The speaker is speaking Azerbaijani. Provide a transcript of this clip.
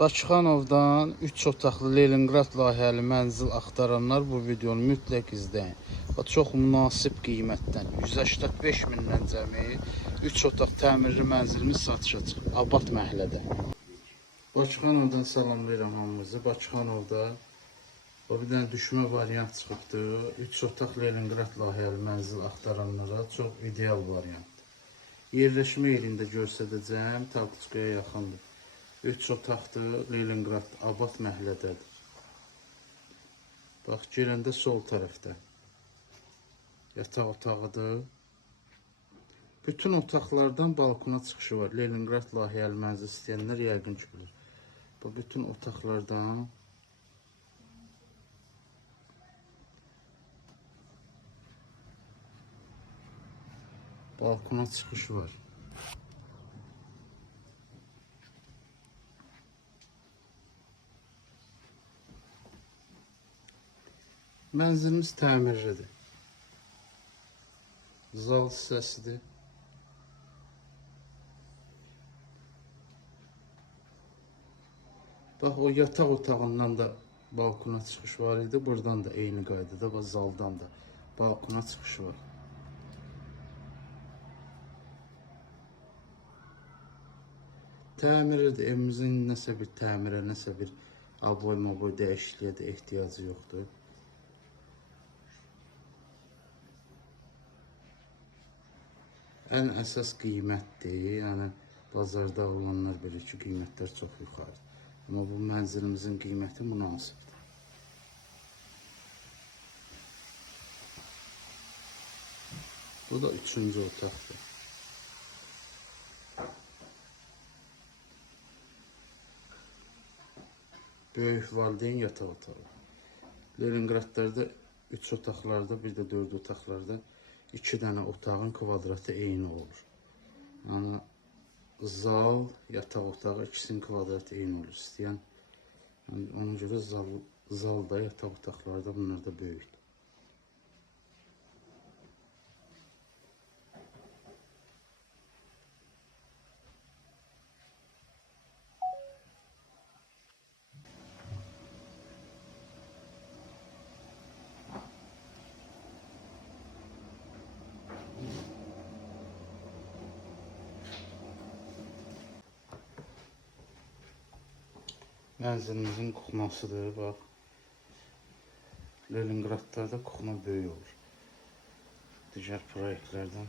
Bakıxanovdan 3 otaqlı Leningrad layihəli mənzil axtaranlar bu videonu mütləq izləyin. Çox münasib qiymətdən 185 mindən cəmi 3 otaq təmirli mənzilimiz satışa çıxıb Abad məhəllədə. Bakıxanovdan salamlayıram hamınızı. Bakıxanovda bir dənə düşmə variant çıxıbdı. 3 otaq Leningrad layihəli mənzil axtaranlara çox ideal variantdır. Yerləşmə yerində göstərəcəm, Taltıçqaya yaxındır. 3 otaqdır, Leningrad, Abad məhəllədədir. Bax, girəndə sol tərəfdə yataq otağıdır. Bütün otaqlardan balkona çıxışı var. Leningrad layihəli mənzil istəyənlər yəqin ki bilir. Bu bütün otaqlardan balkona çıxışı var. Mənzilimiz təmirlidir. Zal hissəsidir. Bax, o yataq otağından da balkona çıxış var idi. Buradan da eyni qaydada, bax, zaldan da balkona çıxış var. Təmirlidir. Evimizin nəsə bir təmirə, nəsə bir aboy dəyişikliyə də ehtiyacı yoxdur. Ən əsas qiymətdir. Yəni, bazarda olanlar bilir ki, qiymətlər çox yuxarıdır. Amma bu mənzilimizin qiyməti münasibdir. Bu da 3-cü otaqdır. Böyük valideyn yataq otağı. Leningradlarda 3 otaqlarda, bir də 4 otaqlarda 2 dənə otağın kvadratı eyni olur. Yəni, zal, yataq otağı ikisinin kvadratı eyni olur. İstəyən, ona görə zalda, yataq otaqlarda bunlar da böyükdür. Mənzilimizin kuxnasıdır, bax. Leningradlarda kuxna böyük olur. Digər proyektlərdən.